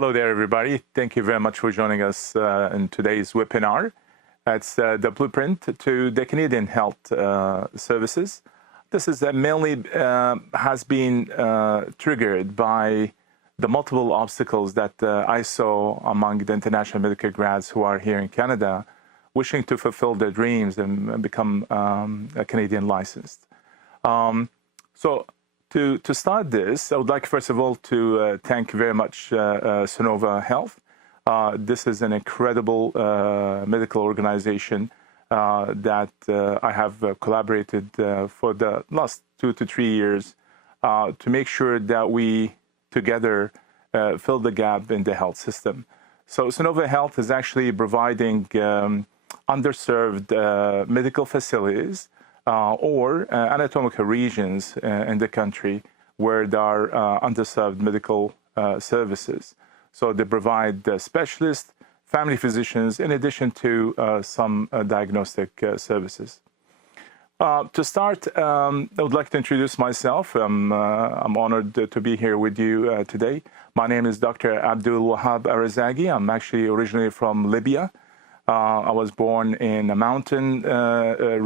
Hello there, everybody. Thank you very much for joining us in today's webinar. It's the blueprint to the Canadian health services. This is mainly has been triggered by the multiple obstacles that I saw among the international medical grads who are here in Canada, wishing to fulfill their dreams and become a Canadian licensed. To start this, I would like, first of all, to thank very much Sanova Health. This is an incredible medical organization that I have collaborated for the last 2 to 3 years to make sure that we together fill the gap in the health system. So Sanova Health is actually providing underserved medical facilities or anatomical regions in the country where there are underserved medical services. So they provide specialists, family physicians, in addition to some diagnostic services. To start, I would like to introduce myself. I'm honored to be here with you today. My name is Dr. Abdul Wahab Arrazaghi. I'm actually originally from Libya. I was born in a mountain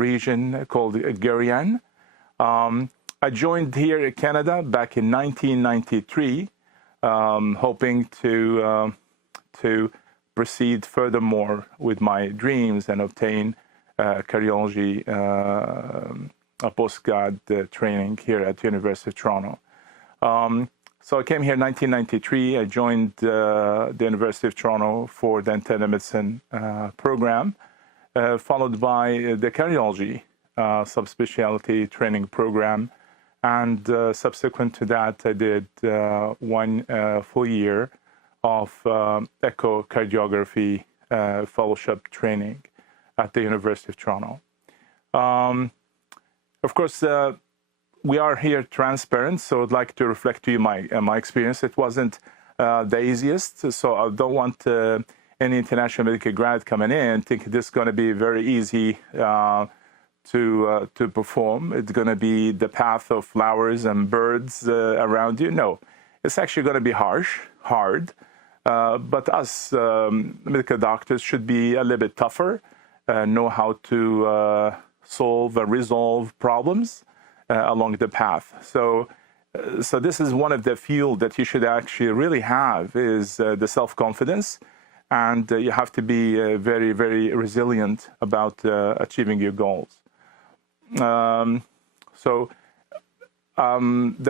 region called Gurian. I joined here in Canada back in 1993, hoping to proceed furthermore with my dreams and obtain cardiology postgrad training here at the University of Toronto. So I came here in 1993. I joined the University of Toronto for the internal medicine program, followed by the cardiology subspecialty training program. And subsequent to that, I did 1 full year of echocardiography fellowship training at the University of Toronto. Of course, we are here transparent, so I'd like to reflect to you my experience. It wasn't the easiest, so I don't want any international medical grad coming in think this is going to be very easy to perform. It's going to be the path of flowers and birds around you. No, it's actually going to be hard. But us medical doctors should be a little bit tougher, know how to solve and resolve problems along the path. So this is one of the fuel that you should actually really have is the self-confidence, and you have to be very, very resilient about achieving your goals. The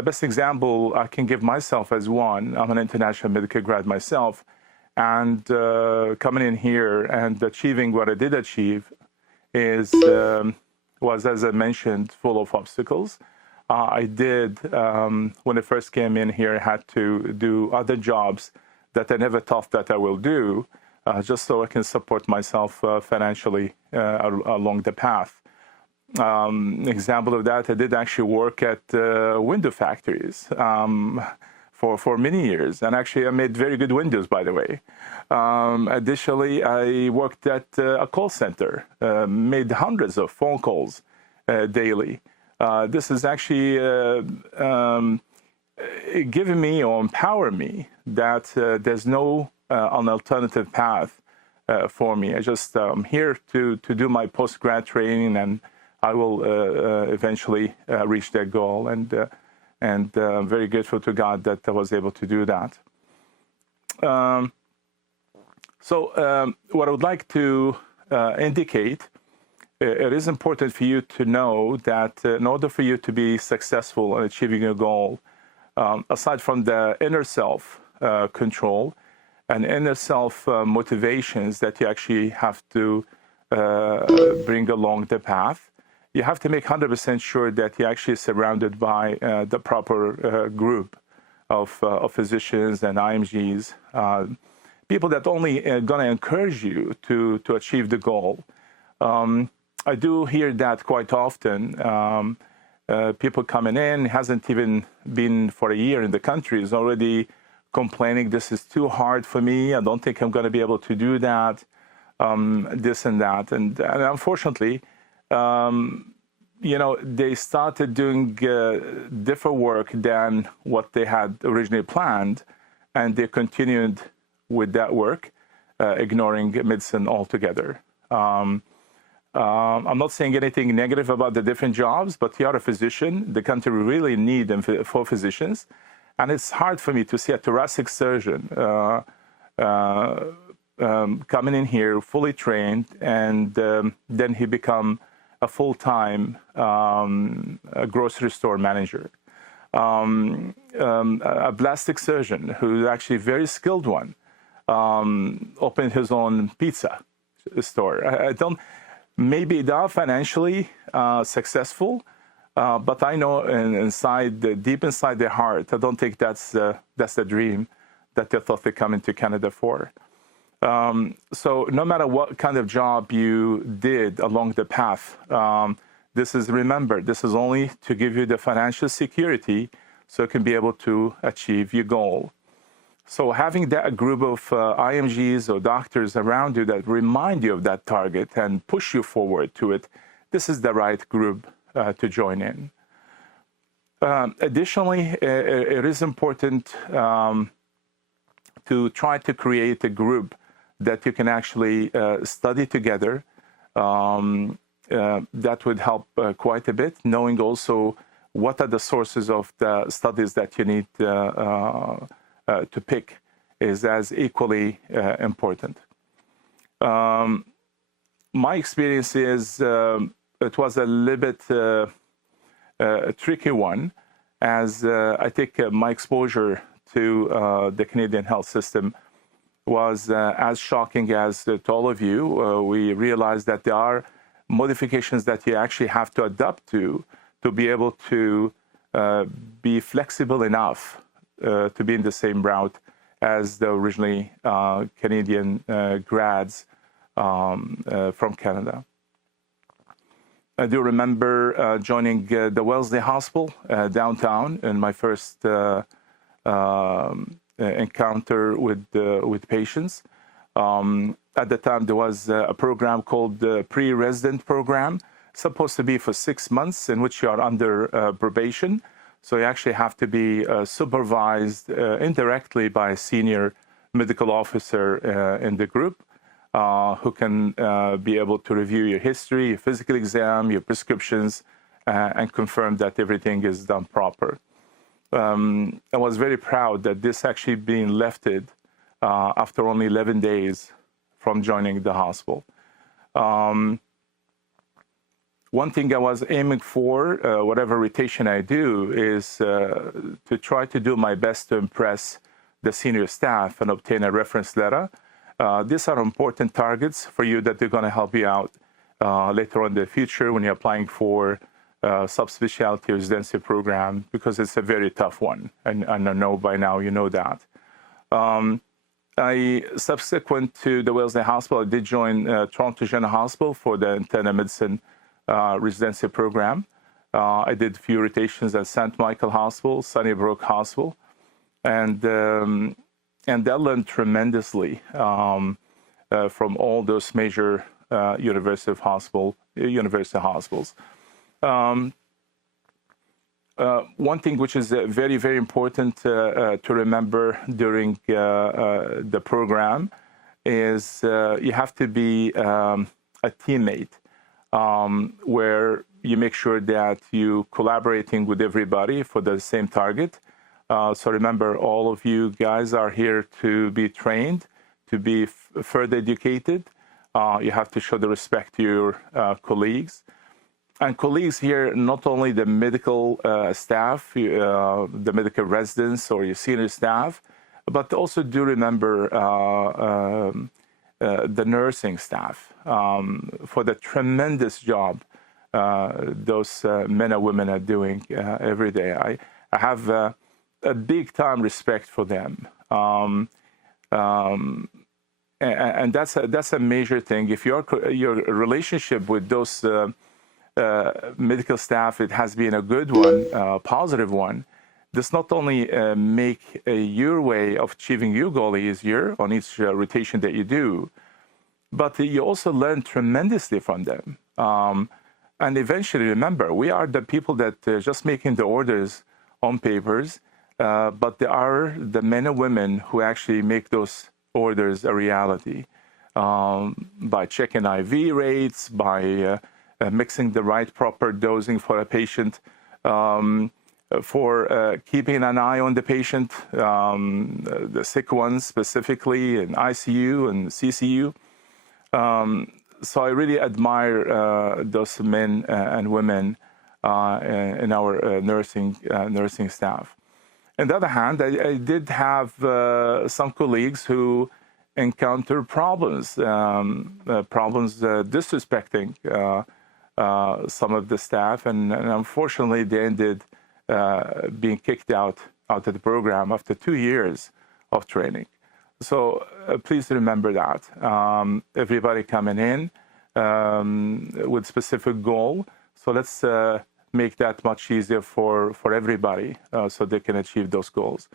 best example I can give myself as one, I'm an international medical grad myself, and coming in here and achieving what I did achieve was, as I mentioned, full of obstacles. I did, when I first came in here, I had to do other jobs that I never thought that I will do, just so I can support myself financially along the path. Example of that, I did actually work at window factories for many years, and actually I made very good windows, by the way. Additionally, I worked at a call center, made hundreds of phone calls daily. This is actually giving me or empowering me that there's no an alternative path for me. I just here to do my postgrad training, and I will eventually reach that goal. And I'm very grateful to God that I was able to do that. What I would like to indicate, it is important for you to know that in order for you to be successful in achieving your goal, aside from the inner self control and inner self motivations that you actually have to bring along the path, you have to make 100% sure that you're actually surrounded by the proper group of physicians and IMGs, people that only going to encourage you to achieve the goal. I do hear that quite often. People coming in, hasn't even been for a year in the country, is already complaining, this is too hard for me, I don't think I'm going to be able to do that, this and that. And unfortunately, they started doing different work than what they had originally planned, and they continued with that work, ignoring medicine altogether. I'm not saying anything negative about the different jobs, but you are a physician. The country really needs them for physicians. And it's hard for me to see a thoracic surgeon coming in here fully trained, and then he become a full-time grocery store manager. A plastic surgeon who's actually a very skilled one opened his own pizza store. I don't. Maybe they are financially successful, but I know deep inside their heart, I don't think that's the dream that they thought they come into Canada for. So no matter what kind of job you did along the path, remember, this is only to give you the financial security so you can be able to achieve your goal. So having that group of IMGs or doctors around you that remind you of that target and push you forward to it, this is the right group to join in. Additionally, it is important to try to create a group that you can actually study together. That would help quite a bit, knowing also what are the sources of the studies that you need to pick is as equally important. My experience is it was a little bit a tricky one, as I think my exposure to the Canadian health system was as shocking as to all of you. We realized that there are modifications that you actually have to adapt to be able to be flexible enough to be in the same route as the originally Canadian grads from Canada. I do remember joining the Wellesley Hospital downtown in my first encounter with patients. At the time, there was a program called the pre-resident program, supposed to be for 6 months, in which you are under probation. So you actually have to be supervised indirectly by a senior medical officer in the group, who can be able to review your history, your physical exam, your prescriptions, and confirm that everything is done proper. I was very proud that this actually being lifted after only 11 days from joining the hospital. One thing I was aiming for, whatever rotation I do, is to try to do my best to impress the senior staff and obtain a reference letter. These are important targets for you that they're going to help you out later on in the future when you're applying for subspecialty residency program, because it's a very tough one, and I know by now you know that. Subsequent to the Wellesley Hospital, I did join Toronto General Hospital for the internal medicine residency program. I did a few rotations at St. Michael Hospital, Sunnybrook Hospital, and I learned tremendously from all those major university hospitals. One thing which is very, very important to remember during the program is you have to be a teammate, where you make sure that you collaborating with everybody for the same target. So remember, all of you guys are here to be trained, to be further educated. You have to show the respect to your colleagues. And colleagues here, not only the medical staff, the medical residents or your senior staff, but also do remember the nursing staff for the tremendous job those men and women are doing every day. I have a big time respect for them. And that's a major thing. If your relationship with those medical staff, it has been a good one, positive one, this not only make your way of achieving your goal easier on each rotation that you do, but you also learn tremendously from them. And eventually, remember, we are the people that just making the orders on papers. but there are the men and women who actually make those orders a reality by checking IV rates, by mixing the right proper dosing for a patient, for keeping an eye on the patient, the sick ones specifically in ICU and CCU. So I really admire those men and women in our nursing staff. On the other hand, I did have some colleagues who encounter problems, disrespecting some of the staff, and unfortunately they ended being kicked out of the program after 2 years of training. So please remember that. Everybody coming in with specific goal. So let's make that much easier for everybody so they can achieve those goals.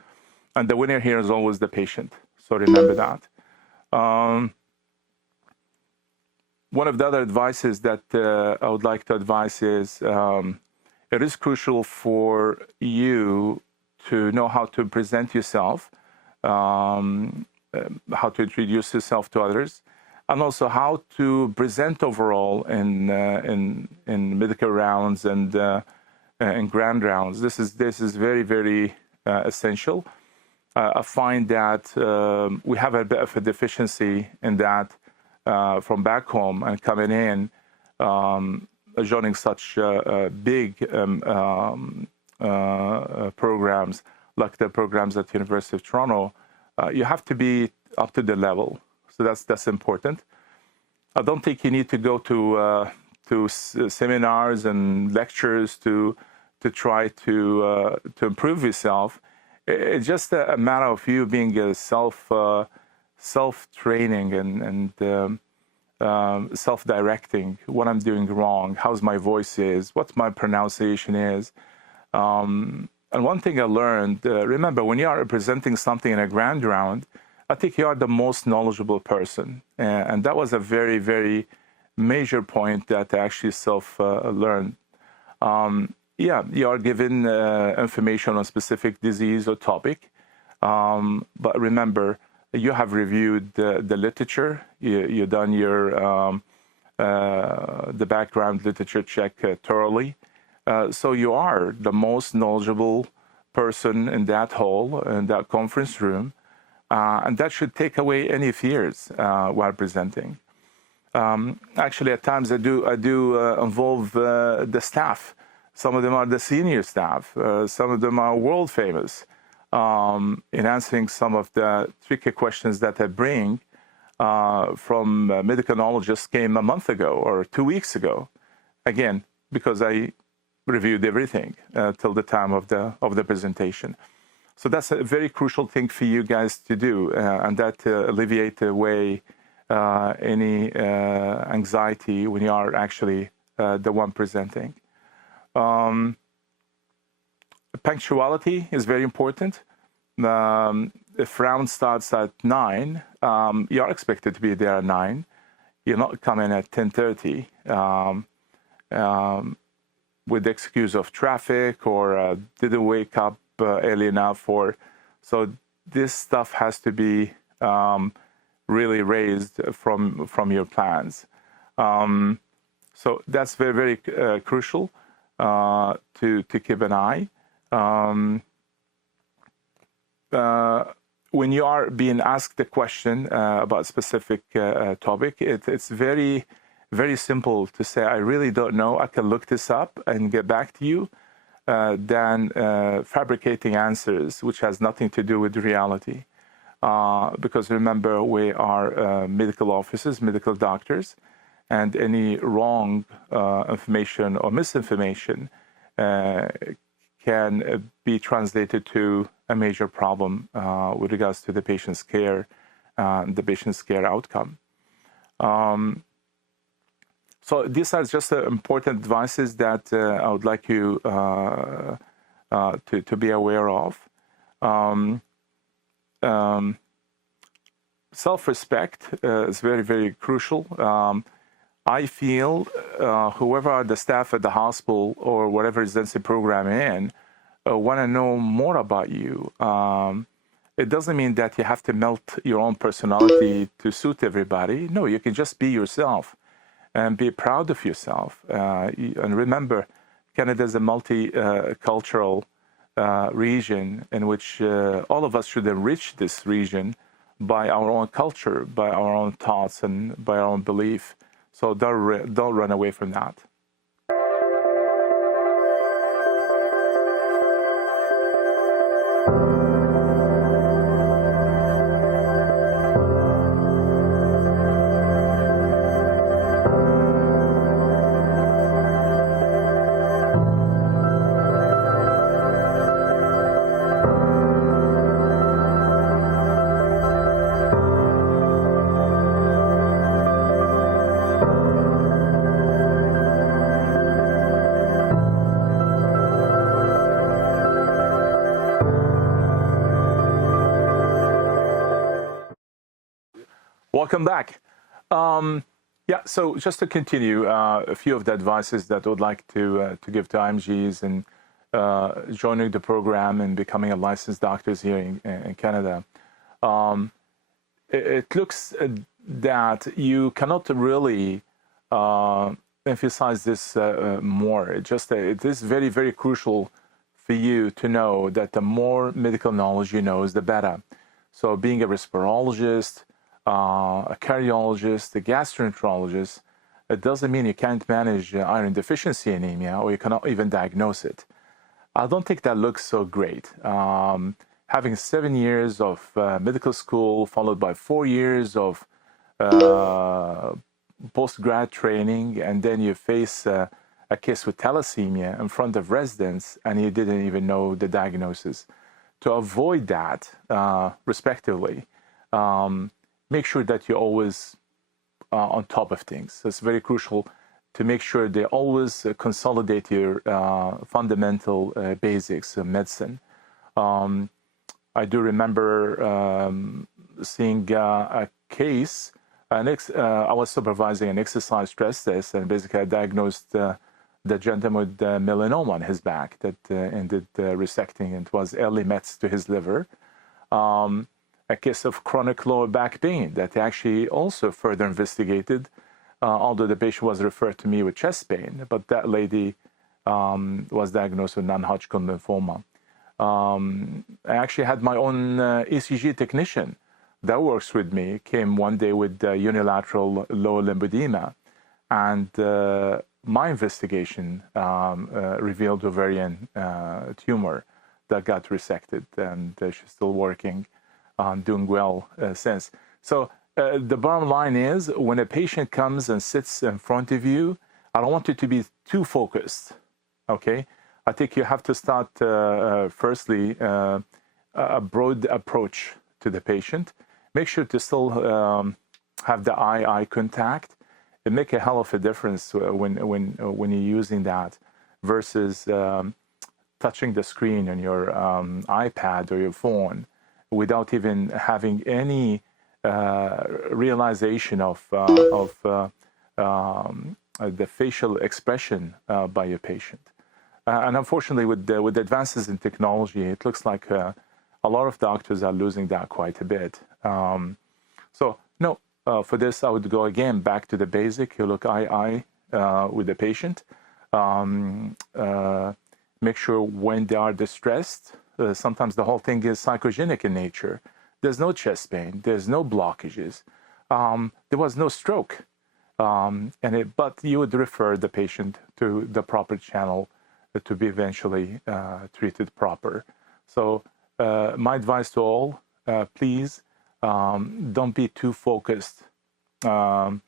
And the winner here is always the patient. So remember that. One of the other advices that I would like to advise is it is crucial for you to know how to present yourself, how to introduce yourself to others, and also how to present overall in medical rounds and in grand rounds. This is very, very essential. I find that we have a bit of a deficiency in that from back home and coming in, joining such big programs like the programs at University of Toronto. You have to be up to the level. So that's important. I don't think you need to go to seminars and lectures to try to improve yourself. It's just a matter of you being a self-training and self-directing. What I'm doing wrong, how's my voice is, what my pronunciation is. And one thing I learned, remember, when you are presenting something in a grand round, I think you are the most knowledgeable person. And that was a very, very major point that I actually self-learned. Yeah, you are given information on specific disease or topic. But remember, you have reviewed the literature. You've done your the background literature check thoroughly. So you are the most knowledgeable person in that hall, in that conference room. And that should take away any fears while presenting. Actually, at times I do involve the staff. Some of them are the senior staff. Some of them are world famous in answering some of the tricky questions that I bring from medical knowledge just came a month ago or 2 weeks ago. Again, because I reviewed everything till the time of the presentation. So that's a very crucial thing for you guys to do, and that alleviate away any anxiety when you are actually the one presenting. Punctuality is very important. If round starts at 9, you are expected to be there at 9. You're not coming at 10:30 with the excuse of traffic or didn't wake up early enough. So this stuff has to be really raised from your plans. So that's very, very crucial to keep an eye. When you are being asked a question about a specific topic, it's very, very simple to say, I really don't know, I can look this up and get back to you, than fabricating answers, which has nothing to do with reality. Because remember, we are medical officers, medical doctors, and any wrong information or misinformation can be translated to a major problem with regards to the patient's care, the patient's care outcome. So these are just important advices that I would like you to be aware of. Self-respect is very, very crucial. I feel whoever are the staff at the hospital or whatever residency program in, want to know more about you. It doesn't mean that you have to melt your own personality to suit everybody. No, you can just be yourself and be proud of yourself. And remember, Canada is a multicultural region in which all of us should enrich this region by our own culture, by our own thoughts, and by our own belief. So don't run away from that. Welcome back. Yeah, so just to continue, a few of the advices that I would like to give to IMGs and joining the program and becoming a licensed doctors here in Canada. It looks that you cannot really emphasize this more. It is very, very crucial for you to know that the more medical knowledge you know is the better. So being a respirologist, a cardiologist, a gastroenterologist, it doesn't mean you can't manage iron deficiency anemia or you cannot even diagnose it. I don't think that looks so great. Having 7 years of medical school followed by 4 years of post-grad training, and then you face a case with thalassemia in front of residents and you didn't even know the diagnosis. To avoid that, respectively, make sure that you're always on top of things. So it's very crucial to make sure they always consolidate your fundamental basics of medicine. I do remember seeing a case, I was supervising an exercise stress test, and basically I diagnosed the gentleman with melanoma on his back that ended resecting, and it was early mets to his liver. A case of chronic lower back pain that actually also further investigated, although the patient was referred to me with chest pain, but that lady was diagnosed with non-Hodgkin lymphoma. I actually had my own ECG technician that works with me, came one day with unilateral lower limb edema, and my investigation revealed ovarian tumor that got resected, and she's still working on doing well since. So the bottom line is, when a patient comes and sits in front of you, I don't want you to be too focused, okay? I think you have to start, firstly, a broad approach to the patient. Make sure to still have the eye contact. It makes a hell of a difference when you're using that versus touching the screen on your iPad or your phone without even having any realization of the facial expression by your patient. And unfortunately, with the advances in technology, it looks like a lot of doctors are losing that quite a bit. For this, I would go again back to the basic. You look eye with the patient. Make sure when they are distressed, sometimes the whole thing is psychogenic in nature. There's no chest pain. There's no blockages. There was no stroke. But you would refer the patient to the proper channel to be eventually treated proper. So my advice to all, please don't be too focused on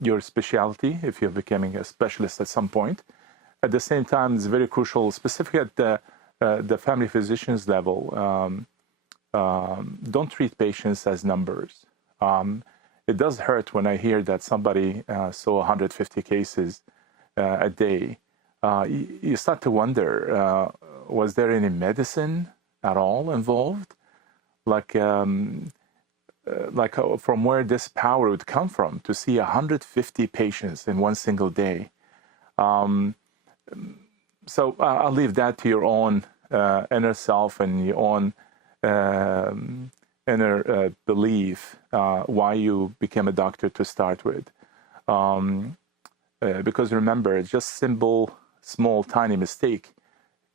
your specialty if you're becoming a specialist at some point. At the same time, it's very crucial, specifically at the family physician's level, don't treat patients as numbers. It does hurt when I hear that somebody saw 150 cases a day. You start to wonder, was there any medicine at all involved? Like from where this power would come from to see 150 patients in one single day. So I'll leave that to your own inner self and your own inner belief why you became a doctor to start with. Because remember, just simple, small, tiny mistake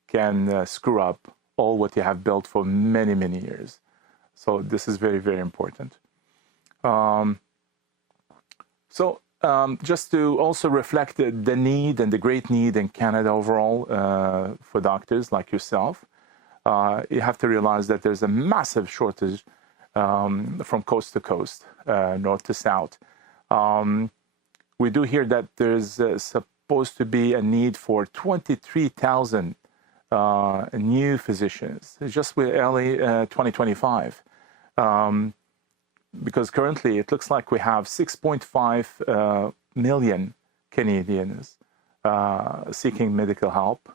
can screw up all what you have built for many, many years. So this is very, very important. Just to also reflect the need and the great need in Canada overall for doctors like yourself, you have to realize that there's a massive shortage from coast to coast, north to south. We do hear that there's supposed to be a need for 23,000 new physicians just with early 2025. Because currently it looks like we have 6.5 million Canadians seeking medical help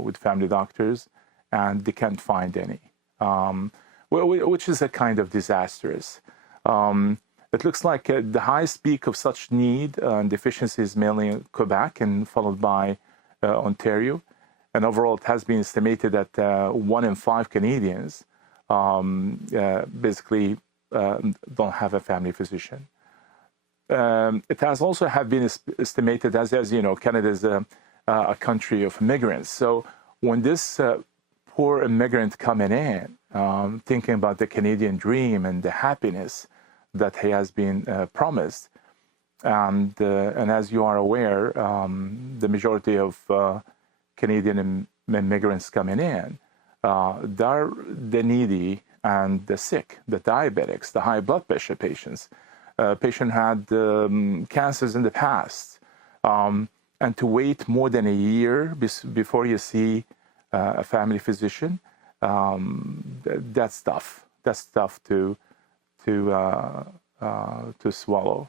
with family doctors, and they can't find any, which is a kind of disastrous. It looks like the highest peak of such need and deficiency is mainly in Quebec and followed by Ontario. And overall, it has been estimated that 1 in 5 Canadians basically don't have a family physician. It has also have been estimated, as you know, Canada is a country of immigrants. So when this poor immigrant coming in, thinking about the Canadian dream and the happiness that he has been promised, and as you are aware, the majority of Canadian immigrants coming in, they're the needy and the sick, the diabetics, the high blood pressure patients. Patient had cancers in the past, and to wait more than a year before you see a family physician, that's tough. That's tough to swallow.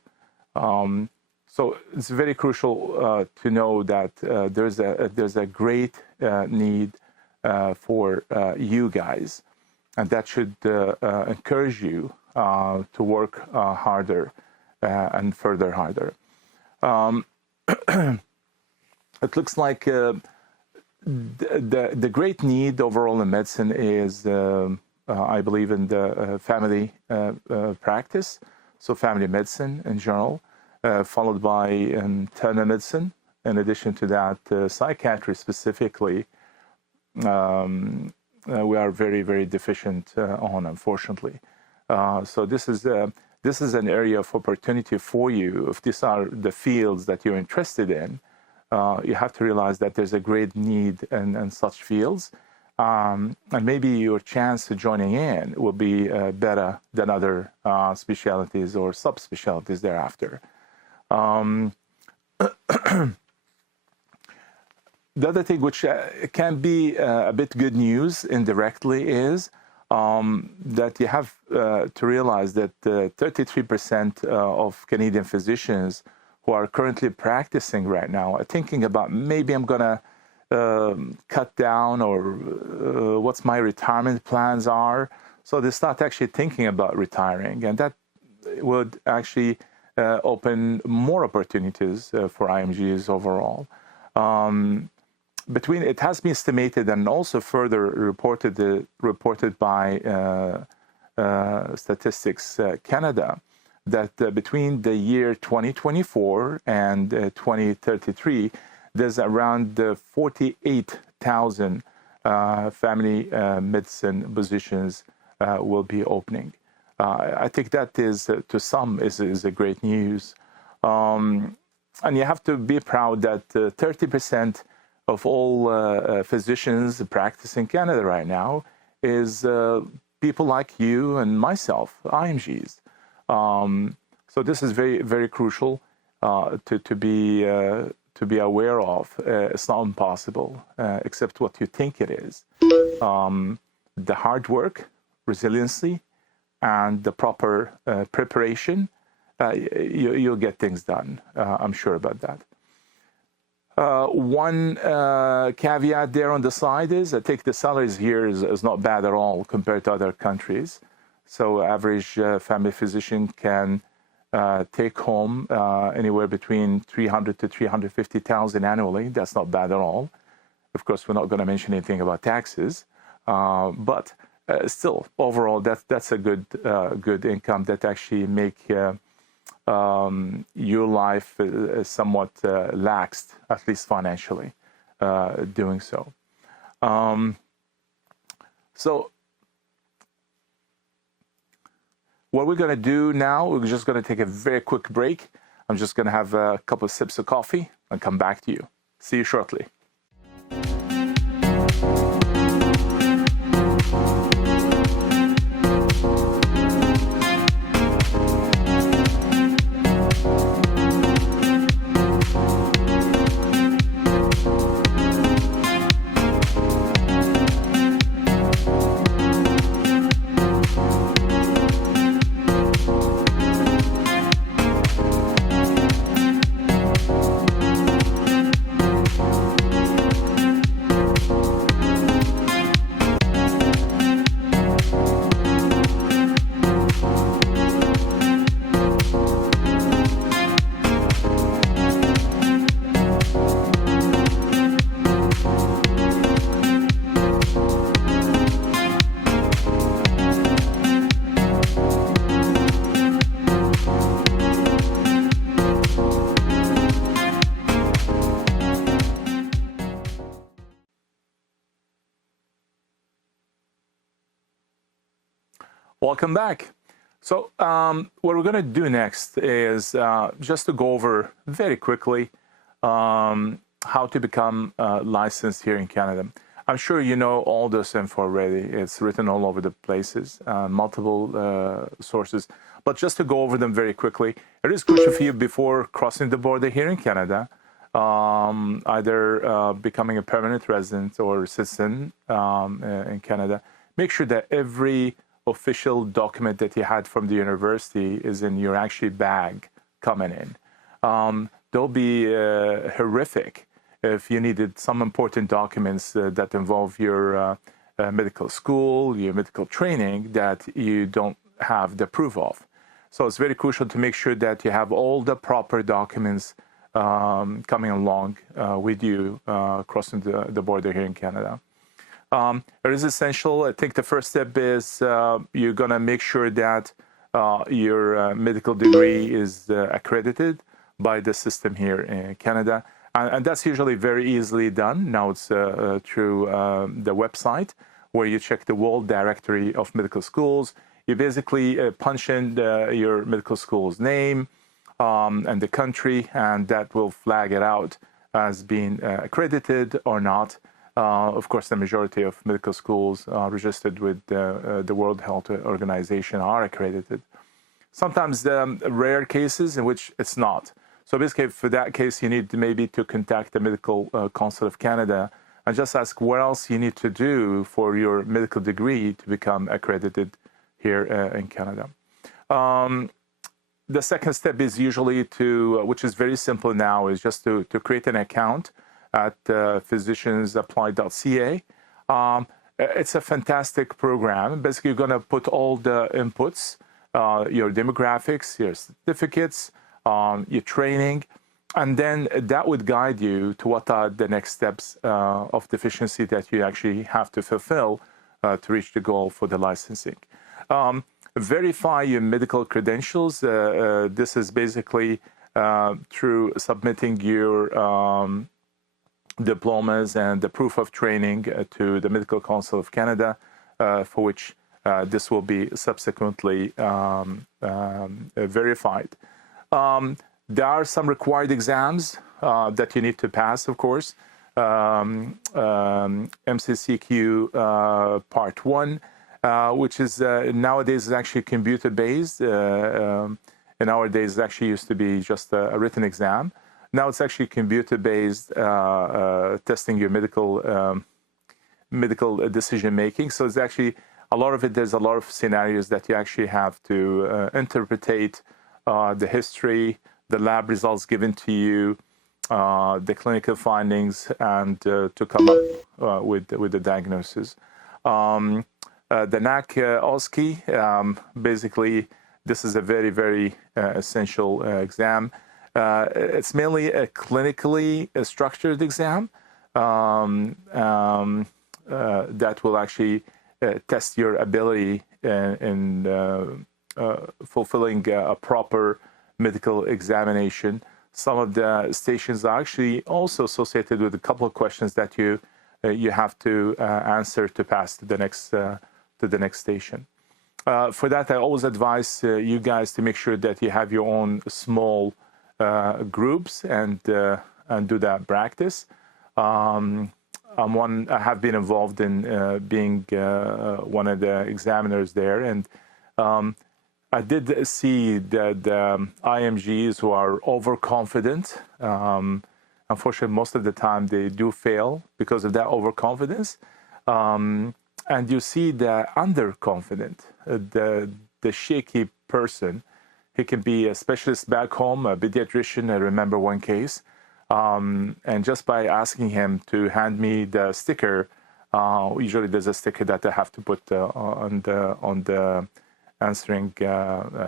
So it's very crucial to know that there's a great need for you guys, and that should encourage you to work harder and further harder. It looks like the great need overall in medicine is, I believe, in the family practice, so family medicine in general, followed by internal medicine. In addition to that, psychiatry specifically, we are very, very deficient on, unfortunately. So this is an area of opportunity for you. If these are the fields that you're interested in, you have to realize that there's a great need in such fields, and maybe your chance to joining in will be better than other specialties or subspecialties thereafter. The other thing which can be a bit good news indirectly is that you have to realize that 33% of Canadian physicians who are currently practicing right now are thinking about, maybe I'm going to cut down, or what's my retirement plans are. So they start actually thinking about retiring, and that would actually open more opportunities for IMGs overall. It has been estimated and also further reported by Statistics Canada that between the year 2024 and 2033, there's around 48,000 family medicine positions will be opening. I think that is, to some, is a great news. And you have to be proud that 30% of all physicians practicing in Canada right now is people like you and myself, IMGs. So this is very, very crucial to be aware of. It's not impossible, except what you think it is. The hard work, resiliency, and the proper preparation, you'll get things done. I'm sure about that. One caveat there on the side is, I think the salaries here is not bad at all compared to other countries. So average family physician can take home anywhere between $300,000 to $350,000 annually. That's not bad at all. Of course, we're not going to mention anything about taxes, but still, overall, that's a good income that actually make your life somewhat laxed, at least financially, doing so. So what we're going to do now, we're just going to take a very quick break. I'm just going to have a couple of sips of coffee and come back to you. See you shortly. Welcome back. So what we're going to do next is just to go over very quickly how to become licensed here in Canada. I'm sure you know all this info already. It's written all over the places, multiple sources. But just to go over them very quickly, it is crucial for you before crossing the border here in Canada, either becoming a permanent resident or citizen in Canada. Make sure that every official document that you had from the university is in your actually bag coming in. They'll be horrific if you needed some important documents that involve your medical school, your medical training that you don't have the proof of. So it's very crucial to make sure that you have all the proper documents coming along with you crossing the border here in Canada. It is essential. I think the first step is you're going to make sure that your medical degree is accredited by the system here in Canada. And that's usually very easily done. Now it's through the website where you check the World Directory of Medical Schools. You basically punch in your medical school's name and the country, and that will flag it out as being accredited or not. Of course, the majority of medical schools registered with the World Health Organization are accredited. Sometimes rare cases in which it's not. So basically, for that case, you need maybe to contact the Medical Council of Canada and just ask what else you need to do for your medical degree to become accredited here in Canada. The second step is usually to, which is very simple now, is just to create an account at physiciansapply.ca. It's a fantastic program. Basically, you're going to put all the inputs, your demographics, your certificates, your training, and then that would guide you to what are the next steps of deficiency that you actually have to fulfill to reach the goal for the licensing. Verify your medical credentials. This is basically through submitting your diplomas and the proof of training to the Medical Council of Canada, for which this will be subsequently verified. There are some required exams that you need to pass, of course. MCCQ Part 1, which is nowadays is actually computer-based. In our days, it actually used to be just a written exam. Now it's actually computer-based testing your medical decision-making. So it's actually a lot of it. There's a lot of scenarios that you actually have to interpret the history, the lab results given to you, the clinical findings, and to come up with the diagnosis. The NAC OSCE, basically, this is a very, very essential exam. It's mainly a clinically structured exam. that will actually test your ability in fulfilling a proper medical examination. Some of the stations are actually also associated with a couple of questions that you have to answer to pass to the next station. For that, I always advise you guys to make sure that you have your own small groups and do that practice. I have been involved in being one of the examiners there, and I did see that IMGs who are overconfident. Unfortunately, most of the time they do fail because of that overconfidence. And you see the underconfident, the shaky person. He can be a specialist back home, a pediatrician. I remember one case. And just by asking him to hand me the sticker, usually there's a sticker that I have to put on the answering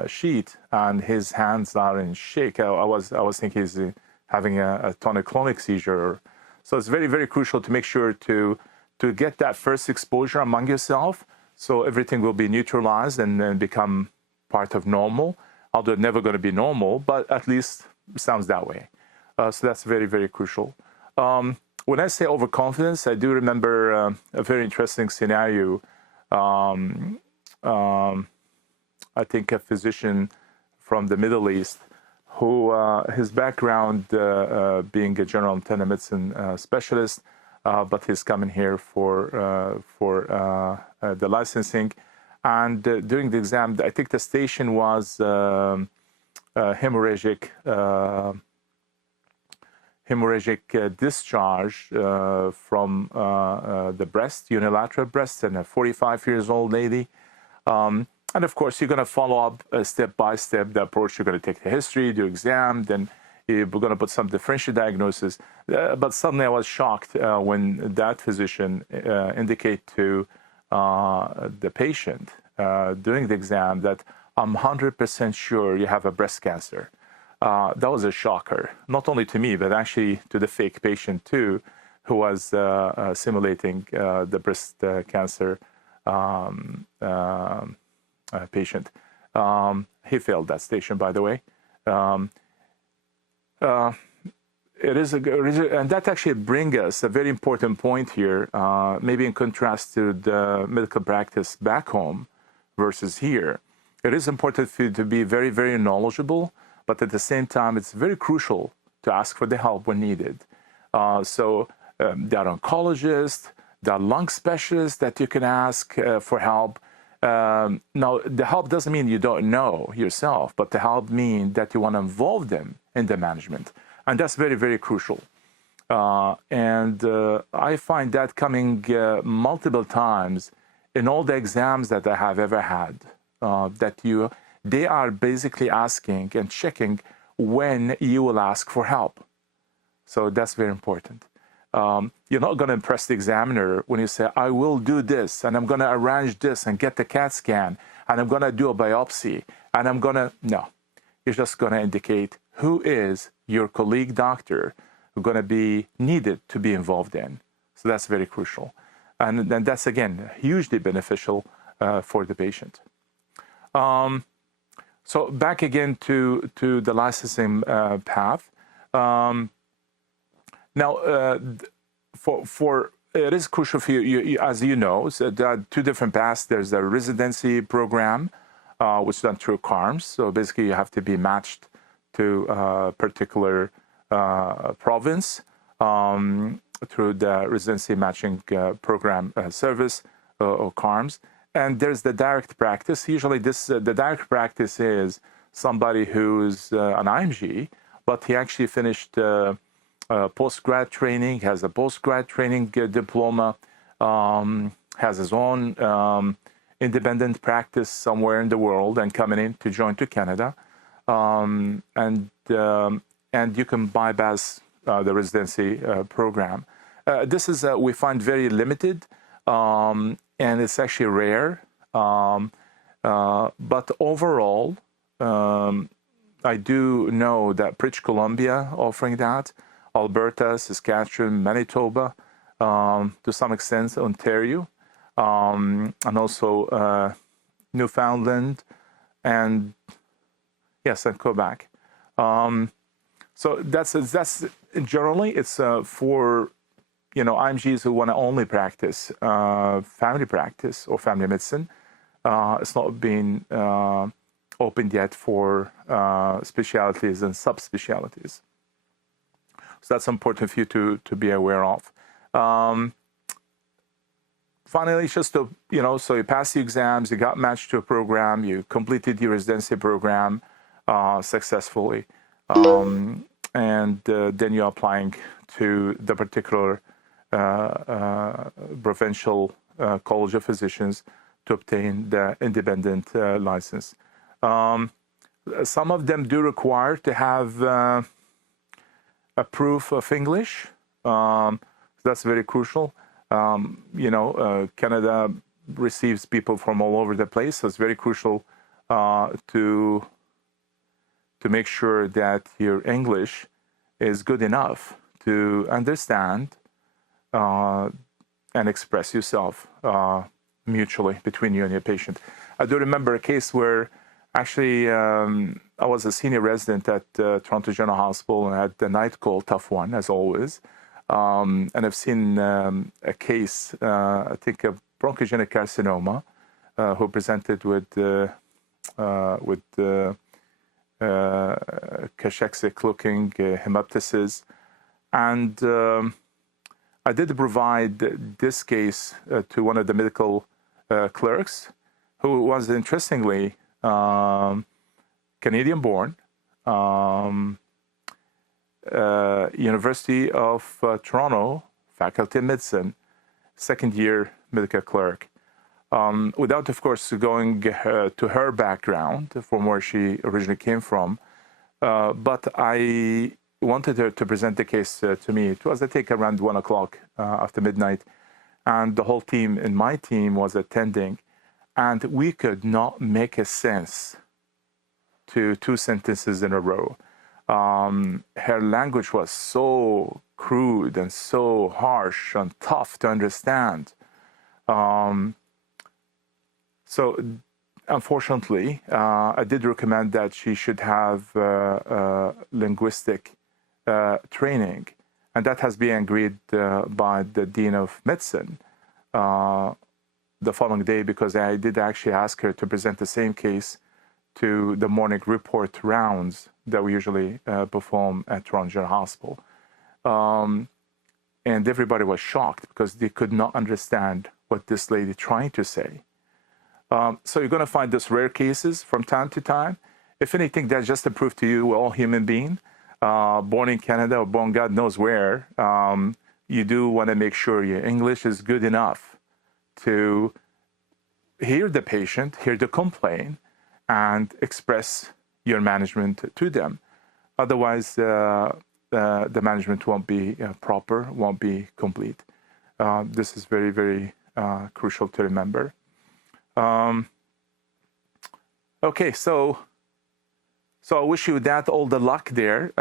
sheet, and his hands are in shake. I was thinking he's having a tonic-clonic seizure. So it's very, very crucial to make sure to get that first exposure among yourself, so everything will be neutralized and then become part of normal. Although never going to be normal, but at least it sounds that way. So that's very, very crucial. When I say overconfidence, I do remember a very interesting scenario. I think a physician from the Middle East who his background being a general internal medicine specialist, but he's coming here for the licensing. And during the exam, I think the station was hemorrhagic discharge from the breast, unilateral breast, and a 45 years old lady. And of course, you're going to follow up step by step the approach. You're going to take the history, do exam, then we're going to put some differential diagnosis. But suddenly I was shocked when that physician indicated to the patient during the exam that I'm 100% sure you have a breast cancer. That was a shocker, not only to me, but actually to the fake patient too, who was simulating the breast cancer patient. He failed that station, by the way. It is and that actually brings us a very important point here, maybe in contrast to the medical practice back home versus here. It is important for you to be very, very knowledgeable, but at the same time, it's very crucial to ask for the help when needed. So there are oncologists, there are lung specialists that you can ask for help. Now, the help doesn't mean you don't know yourself, but the help means that you want to involve them in the management. And that's very, very crucial. And I find that coming multiple times in all the exams that I have ever had, they are basically asking and checking when you will ask for help. So that's very important. You're not going to impress the examiner when you say, I will do this, and I'm going to arrange this and get the CAT scan, and I'm going to do a biopsy, and I'm going to, no. You're just going to indicate who is your colleague doctor who's going to be needed to be involved in. So that's very crucial. And then that's, again, hugely beneficial for the patient. So back again to the licensing path. Now, it is crucial for you, as you know, so there are two different paths. There's a residency program, which is done through CARMS. So basically, you have to be matched to a particular province through the residency matching program service, or CARMS. And there's the direct practice. Usually, the direct practice is somebody who's an IMG, but he actually finished post-grad training, has a post-grad training diploma, has his own independent practice somewhere in the world and coming in to join to Canada. And you can bypass the residency program. This is, we find, very limited, and it's actually rare. But overall, I do know that British Columbia offering that. Alberta, Saskatchewan, Manitoba, to some extent Ontario, and also Newfoundland, and yes, and Quebec. So that's generally it's for IMGs who want to only practice family practice or family medicine. It's not been opened yet for specialties and subspecialties. So that's important for you to be aware of. Finally, just to, so you passed the exams, you got matched to a program, you completed your residency program successfully, and then you're applying to the particular provincial College of Physicians to obtain the independent license. Some of them do require to have a proof of English. That's very crucial. Canada receives people from all over the place, so it's very crucial to make sure that your English is good enough to understand and express yourself mutually between you and your patient. I do remember a case where actually I was a senior resident at Toronto General Hospital and had the night call, tough one as always. And I've seen a case, I think a bronchogenic carcinoma, who presented with cachexia-looking hemoptysis, and I did provide this case to one of the medical clerks, who was interestingly Canadian-born, University of Toronto, Faculty of Medicine, second-year medical clerk. Without, of course, going to her background from where she originally came from, but I wanted her to present the case to me. It was, I think, around 1 o'clock after midnight, and the whole team in my team was attending, and we could not make a sense to 2 sentences in a row. Her language was so crude and so harsh and tough to understand. So unfortunately, I did recommend that she should have linguistic training, and that has been agreed by the Dean of Medicine the following day, because I did actually ask her to present the same case to the morning report rounds that we usually perform at Toronto General Hospital. And everybody was shocked because they could not understand what this lady trying to say. So you're going to find these rare cases from time to time. If anything, that's just a proof to you we're all human beings, born in Canada or born God knows where. You do want to make sure your English is good enough to hear the patient, hear the complaint, and express your management to them. Otherwise, the management won't be proper, won't be complete. This is very, very crucial to remember. Okay, so I wish you all the luck there.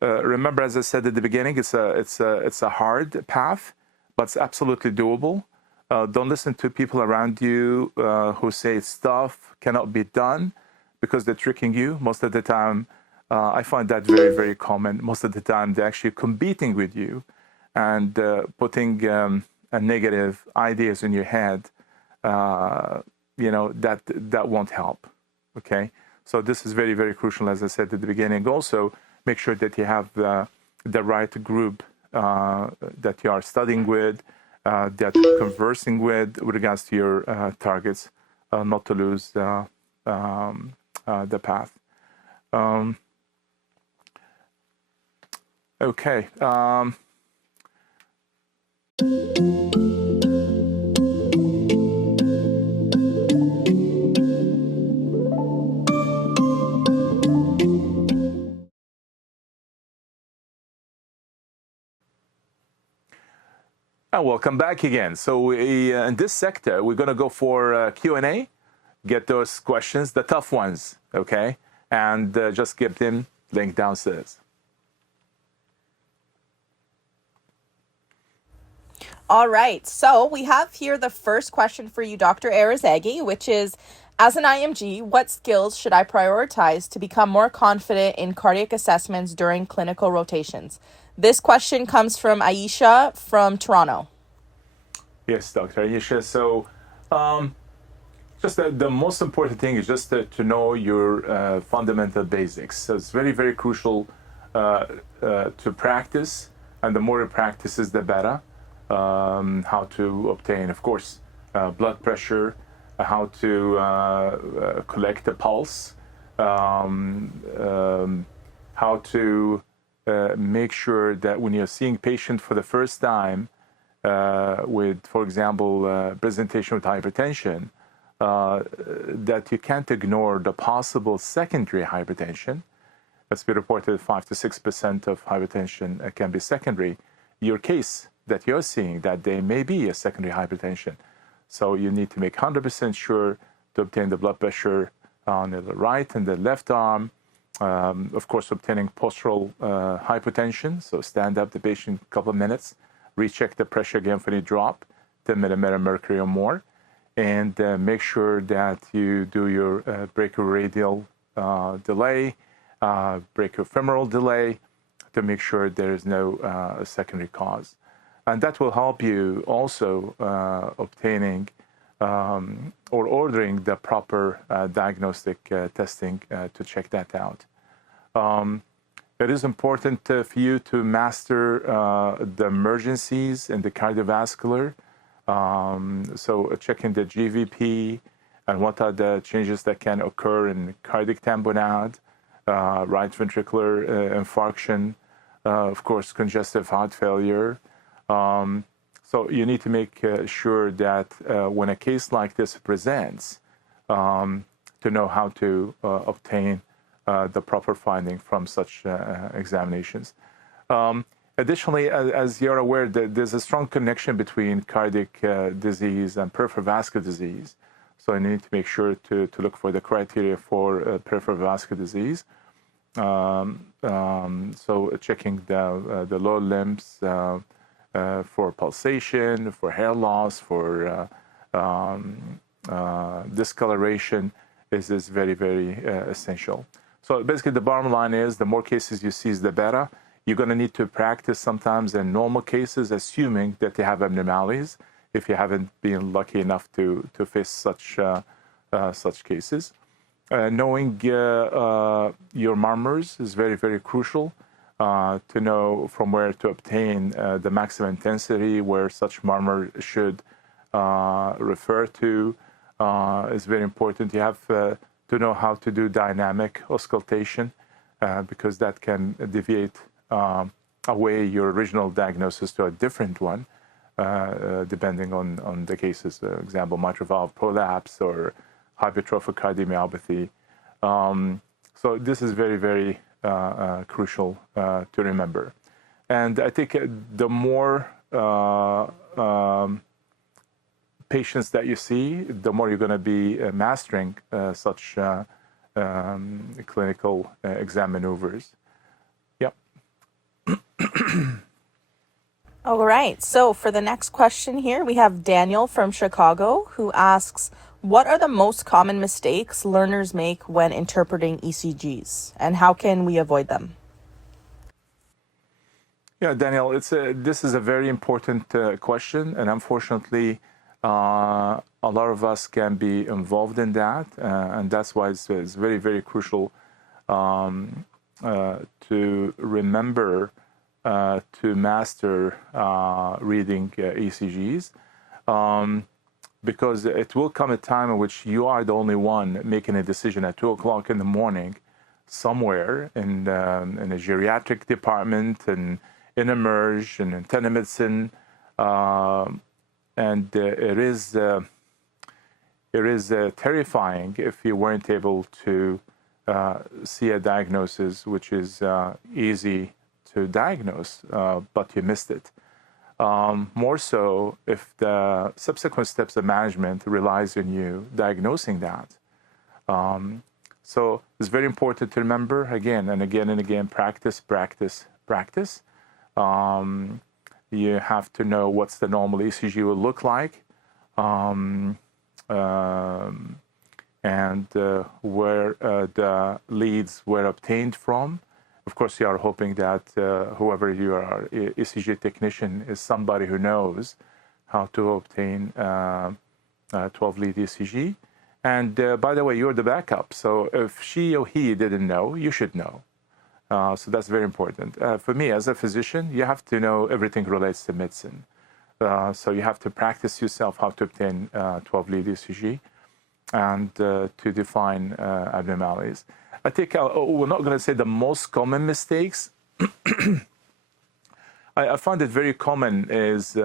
Remember, as I said at the beginning, it's a hard path, but it's absolutely doable. Don't listen to people around you who say stuff cannot be done because they're tricking you. Most of the time, I find that very, very common. Most of the time, they're actually competing with you and putting negative ideas in your head. That won't help. Okay, so this is very, very crucial, as I said at the beginning. Also, make sure that you have the right group that you are studying with, that you're conversing with regards to your targets, not to lose the path. Okay. Welcome back again. So in this sector, we're going to go for Q&A, get those questions, the tough ones, okay? And just get them linked downstairs. All right. So we have here the first question for you, Dr. Arrazaghi, which is, as an IMG, what skills should I prioritize to become more confident in cardiac assessments during clinical rotations? This question comes from Aisha from Toronto. Yes, Dr. Aisha. So, just the most important thing is just to know your fundamental basics. So it's very, very crucial to practice, and the more you practice is the better. How to obtain, of course, blood pressure, how to collect the pulse, how to make sure that when you're seeing patient for the first time with, for example, presentation with hypertension, that you can't ignore the possible secondary hypertension. It's been reported 5 to 6% of hypertension can be secondary. Your case that you're seeing that day may be a secondary hypertension. So you need to make 100% sure to obtain the blood pressure on the right and the left arm. Of course, obtaining postural hypotension. So stand up the patient a couple of minutes, recheck the pressure again for any drop, 10 millimeter mercury or more, and make sure that you do your brachioradial delay, brachiofemoral delay, to make sure there is no secondary cause. And that will help you also obtaining or ordering the proper diagnostic testing to check that out. It is important for you to master the emergencies in the cardiovascular. So checking the GVP and what are the changes that can occur in cardiac tamponade, right ventricular infarction, of course, congestive heart failure. So you need to make sure that when a case like this presents, to know how to obtain the proper finding from such examinations. Additionally, as you're aware, there's a strong connection between cardiac disease and peripheral vascular disease. So you need to make sure to look for the criteria for peripheral vascular disease. So checking the lower limbs for pulsation, for hair loss, for discoloration is very, very essential. So basically the bottom line is the more cases you see, the better. You're going to need to practice sometimes in normal cases, assuming that you have abnormalities, if you haven't been lucky enough to face such cases. Knowing your murmurs is very, very crucial to know from where to obtain the maximum intensity, where such murmur should refer to. Is very important. You have to know how to do dynamic auscultation because that can deviate away your original diagnosis to a different one, depending on the cases. Example, mitral valve prolapse or hypertrophic cardiomyopathy. So this is very, very crucial to remember. And I think the more patients that you see, the more you're going to be mastering such clinical exam maneuvers. Yep. All right. So for the next question here, we have Daniel from Chicago who asks, what are the most common mistakes learners make when interpreting ECGs, and how can we avoid them? Yeah, Daniel, this is a very important question, and unfortunately, a lot of us can be involved in that, and that's why it's very, very crucial to remember to master reading ECGs, because it will come a time in which you are the only one making a decision at 2 o'clock in the morning somewhere in a geriatric department and in emerge and in telemedicine, and it is terrifying if you weren't able to see a diagnosis which is easy to diagnose, but you missed it. More so if the subsequent steps of management relies on you diagnosing that. So it's very important to remember again and again and again, practice, practice, practice. You have to know what's the normal ECG will look like, and where the leads were obtained from. Of course, you are hoping that whoever you are, ECG technician, is somebody who knows how to obtain 12-lead ECG. And by the way, you're the backup. So if she or he didn't know, you should know. So that's very important. For me, as a physician, you have to know everything relates to medicine. So you have to practice yourself how to obtain 12-lead ECG and to define abnormalities. I think we're not going to say the most common mistakes. I find it very common is,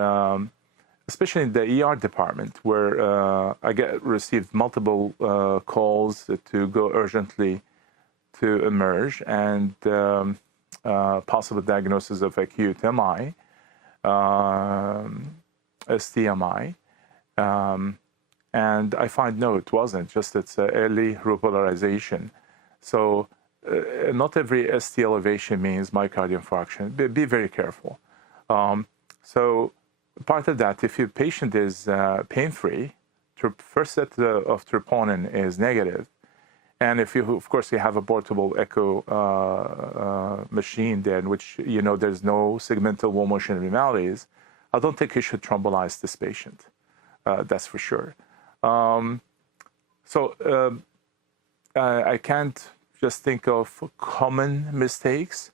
especially in the ER department, where I received multiple calls to go urgently to emerge, and possible diagnosis of acute MI, STMI. And I find, no, it wasn't, just it's early repolarization. So not every ST elevation means myocardial infarction. Be very careful. So part of that, if your patient is pain-free, first set of troponin is negative. And if you, of course, you have a portable echo machine there in which you know there's no segmental wall motion abnormalities, I don't think you should thrombolize this patient. That's for sure. I can't just think of common mistakes.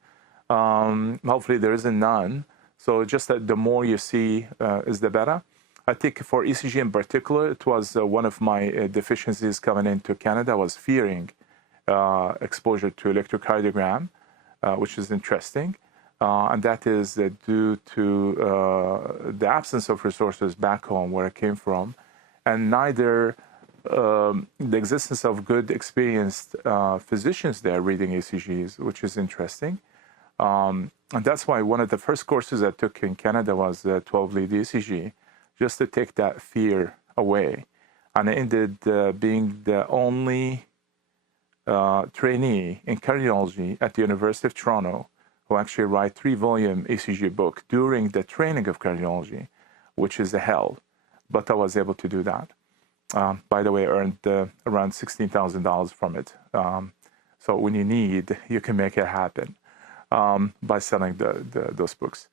Hopefully there isn't none. So just that the more you see is the better. I think for ECG in particular, it was one of my deficiencies coming into Canada. Was fearing exposure to electrocardiogram, which is interesting. And that is due to the absence of resources back home where I came from, and neither the existence of good experienced physicians there reading ECGs, which is interesting. And that's why one of the first courses I took in Canada was 12-lead ECG, just to take that fear away. And I ended being the only trainee in cardiology at the University of Toronto who actually write 3-volume ECG book during the training of cardiology, which is a hell. But I was able to do that. By the way, I earned around $16,000 from it. So when you need, you can make it happen by selling those books.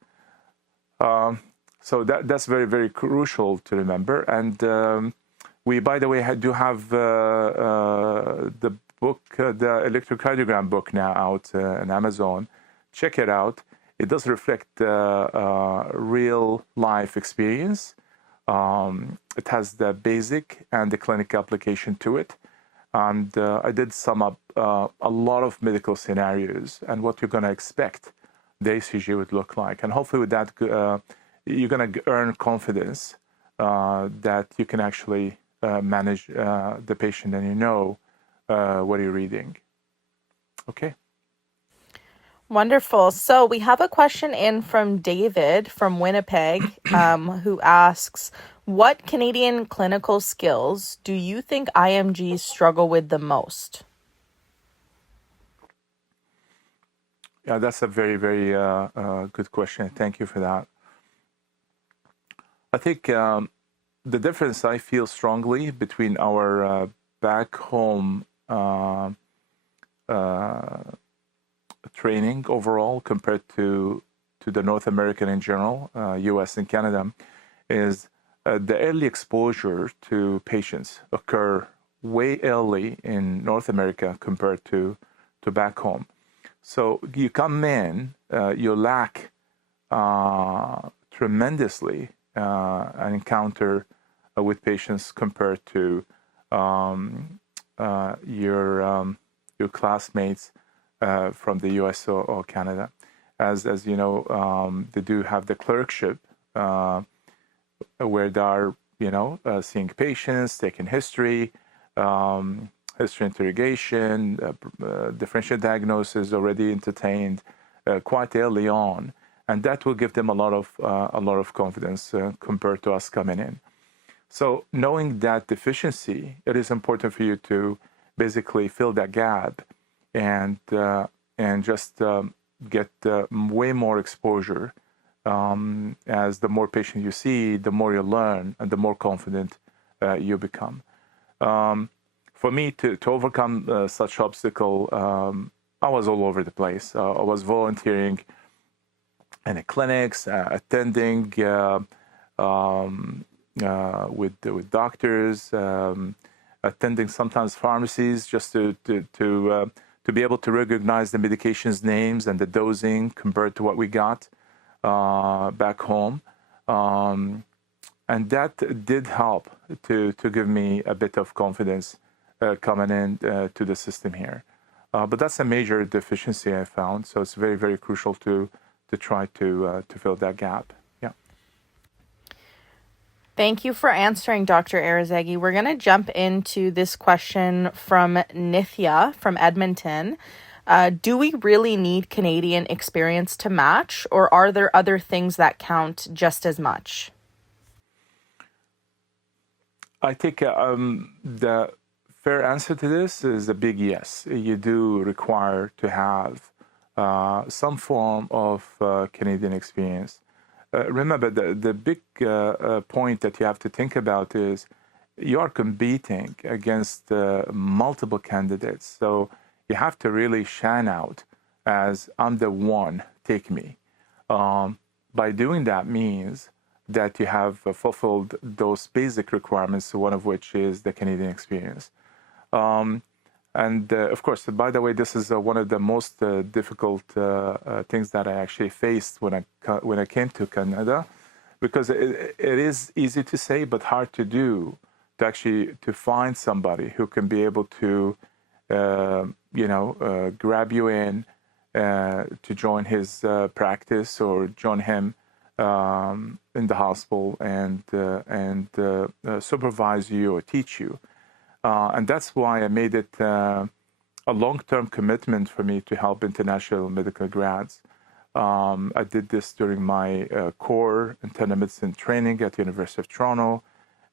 So that's very, very crucial to remember. And we, by the way, do have the book, the electrocardiogram book now out on Amazon. Check it out. It does reflect real life experience. It has the basic and the clinical application to it. And I did sum up a lot of medical scenarios and what you're going to expect the ECG would look like. And hopefully with that, you're going to earn confidence that you can actually manage the patient and you know what you're reading. Okay. Wonderful. So we have a question in from David from Winnipeg, who asks, what Canadian clinical skills do you think IMGs struggle with the most? Yeah, that's a very, very good question. Thank you for that. I think the difference I feel strongly between our back home training overall compared to the North American in general, US and Canada, is the early exposure to patients occur way early in North America compared to back home. So you come in, you lack tremendously an encounter with patients compared to your classmates from the US or Canada. As you know, they do have the clerkship where they are, seeing patients, taking history, history interrogation, differential diagnosis already entertained quite early on, and that will give them a lot of confidence compared to us coming in. So knowing that deficiency, it is important for you to basically fill that gap and just get way more exposure As the more patients you see, the more you learn and the more confident you become. For me to overcome such obstacle, I was all over the place. I was volunteering in the clinics, attending with doctors, attending sometimes pharmacies just to be able to recognize the medications names and the dosing compared to what we got back home. And that did help to give me a bit of confidence coming in to the system here. But that's a major deficiency I found. So it's very, very crucial to try to fill that gap. Yeah. Thank you for answering, Dr. Arrazaghi. We're going to jump into this question from Nithya from Edmonton. Do we really need Canadian experience to match, or are there other things that count just as much? I think the fair answer to this is a big yes. You do require to have some form of Canadian experience. Remember, the big point that you have to think about is you are competing against multiple candidates. So you have to really shine out as I'm the one, take me. By doing that means that you have fulfilled those basic requirements, one of which is the Canadian experience. And of course, by the way, this is one of the most difficult things that I actually faced when I came to Canada, because it is easy to say but hard to do, to actually to find somebody who can be able to grab you in to join his practice or join him in the hospital and supervise you or teach you. And that's why I made it a long-term commitment for me to help international medical grads. I did this during my core internal medicine training at the University of Toronto,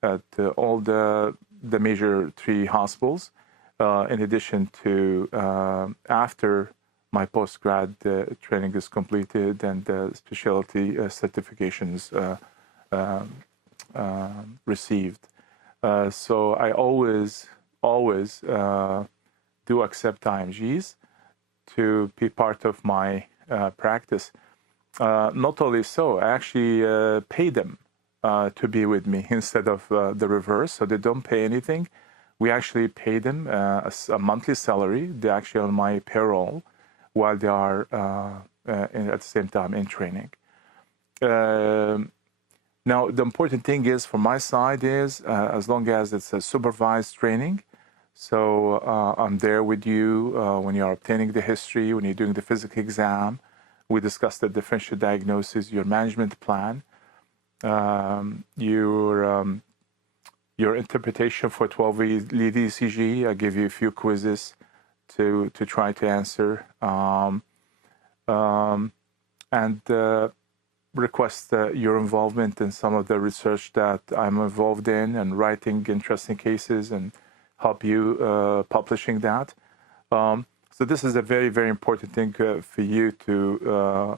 at all the major 3 hospitals, in addition to after my postgrad training is completed and specialty certifications received. So I always do accept IMGs to be part of my practice. Not only so, I actually pay them to be with me instead of the reverse. So they don't pay anything. We actually pay them a monthly salary. They're actually on my payroll while they are at the same time in training. Now, the important thing is, from my side, is as long as it's a supervised training, so I'm there with you when you're obtaining the history, when you're doing the physical exam. We discuss the differential diagnosis, your management plan, your interpretation for 12-lead ECG. I give you a few quizzes to try to answer, and request your involvement in some of the research that I'm involved in, and writing interesting cases and help you publishing that. So this is a very, very important thing for you to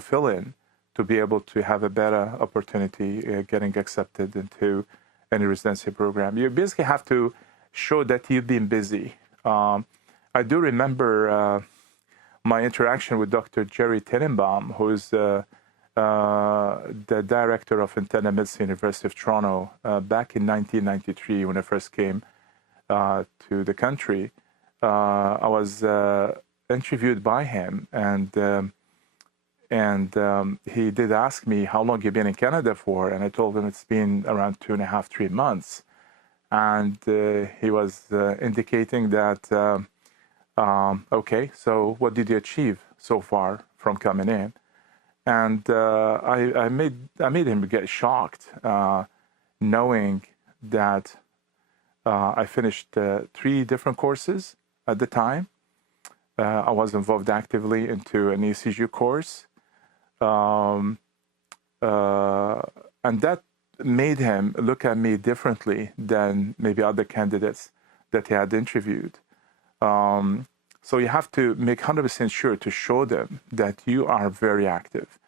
fill in, to be able to have a better opportunity getting accepted into any residency program. You basically have to show that you've been busy. I do remember my interaction with Dr. Jerry Tenenbaum, who is the director of internal medicine, University of Toronto, back in 1993 when I first came to the country. I was interviewed by him, and he did ask me how long you've been in Canada for, and I told him it's been around 2.5, 3 months, and he was indicating that okay, so what did you achieve so far from coming in? And I made him get shocked, knowing that I finished 3 different courses at the time. I was involved actively into an ECG course, and that made him look at me differently than maybe other candidates that he had interviewed. So you have to make 100% sure to show them that you are very active.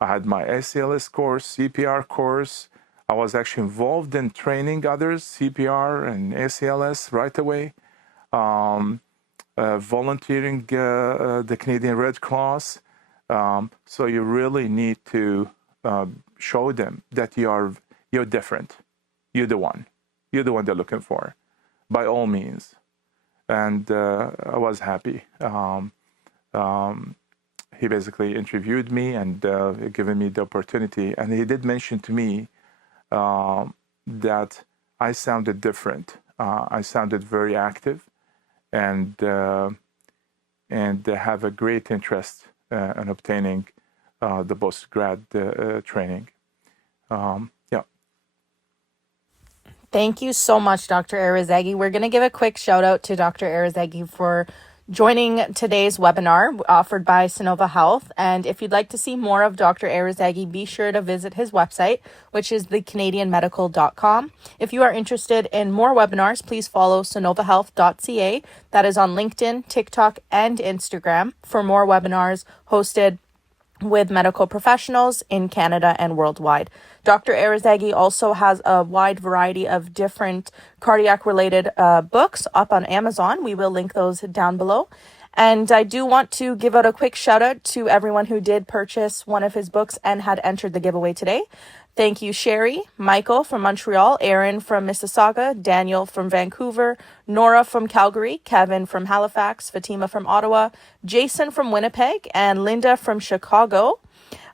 I had my ACLS course, CPR course. I was actually involved in training others, CPR and ACLS right away. Volunteering the Canadian Red Cross. So you really need to show them that you're different. You're the one. You're the one they're looking for, by all means. And I was happy. He basically interviewed me and given me the opportunity. And he did mention to me that I sounded different. I sounded very active, and have a great interest in obtaining the postgrad training. Yeah. Thank you so much, Dr. Arrazaghi. We're going to give a quick shout out to Dr. Arrazaghi for joining today's webinar offered by Sanova Health. And if you'd like to see more of Dr. Arrazaghi, be sure to visit his website, which is thecanadianmedical.com. If you are interested in more webinars, please follow Sanovahealth.ca. That is on LinkedIn, TikTok, and Instagram for more webinars hosted with medical professionals in Canada and worldwide. Dr. Arrazaghi also has a wide variety of different cardiac-related books up on Amazon. We will link those down below. And I do want to give out a quick shout out to everyone who did purchase one of his books and had entered the giveaway today. Thank you, Sherry, Michael from Montreal, Aaron from Mississauga, Daniel from Vancouver, Nora from Calgary, Kevin from Halifax, Fatima from Ottawa, Jason from Winnipeg, and Linda from Chicago,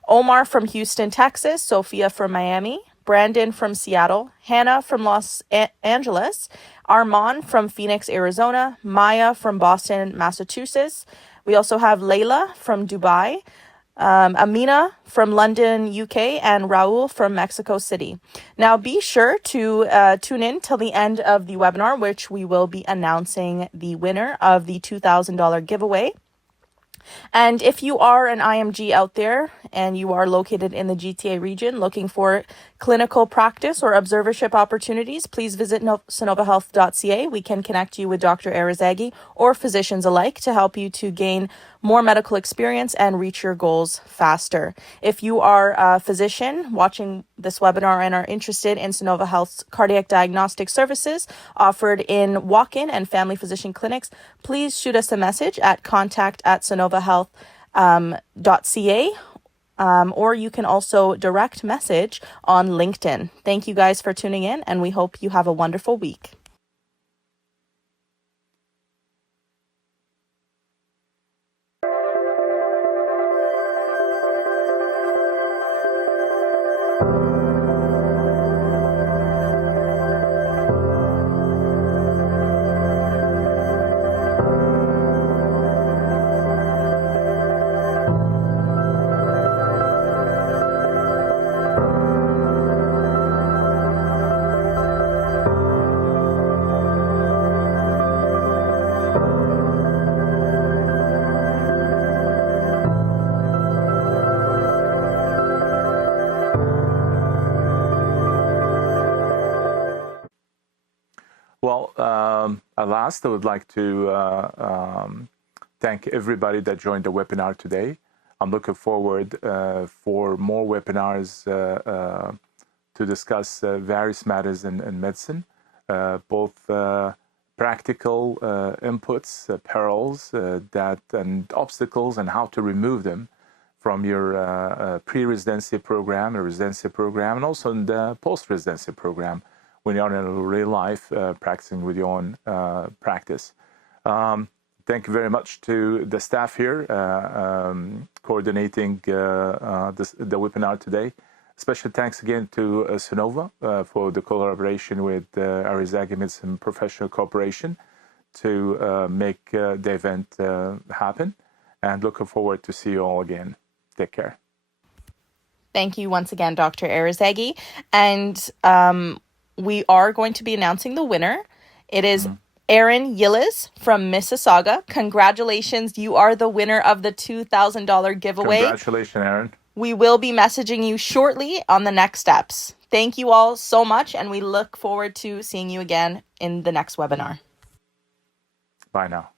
Omar from Houston, Texas, Sophia from Miami, Brandon from Seattle, Hannah from Los Angeles, Armand from Phoenix, Arizona, Maya from Boston, Massachusetts. We also have Layla from Dubai, Amina from London, UK, and Raul from Mexico City. Now, be sure to tune in till the end of the webinar, which we will be announcing the winner of the $2,000 giveaway. And if you are an IMG out there and you are located in the GTA region looking for clinical practice or observership opportunities, please visit Sanovahealth.ca. We can connect you with Dr. Arrazaghi or physicians alike to help you to gain more medical experience and reach your goals faster. If you are a physician watching this webinar and are interested in Sanova Health's cardiac diagnostic services offered in walk-in and family physician clinics, please shoot us a message at contact@sanovahealth.ca. Or you can also direct message on LinkedIn. Thank you guys for tuning in, and we hope you have a wonderful week. Well, at last, I would like to thank everybody that joined the webinar today. I'm looking forward for more webinars to discuss various matters in medicine, both practical inputs, perils and obstacles, and how to remove them from your pre-residency program, or residency program, and also in the post-residency program, when you're in real life practicing with your own practice. Thank you very much to the staff here coordinating the webinar today. Special thanks again to Sanova for the collaboration with Arrazaghi Medicine Professional Corporation to make the event happen. And looking forward to see you all again. Take care. Thank you once again, Dr. Arrazaghi. And we are going to be announcing the winner. It is Aaron Yilliz from Mississauga. Congratulations. You are the winner of the $2,000 giveaway. Congratulations, Aaron. We will be messaging you shortly on the next steps. Thank you all so much, and we look forward to seeing you again in the next webinar. Bye now.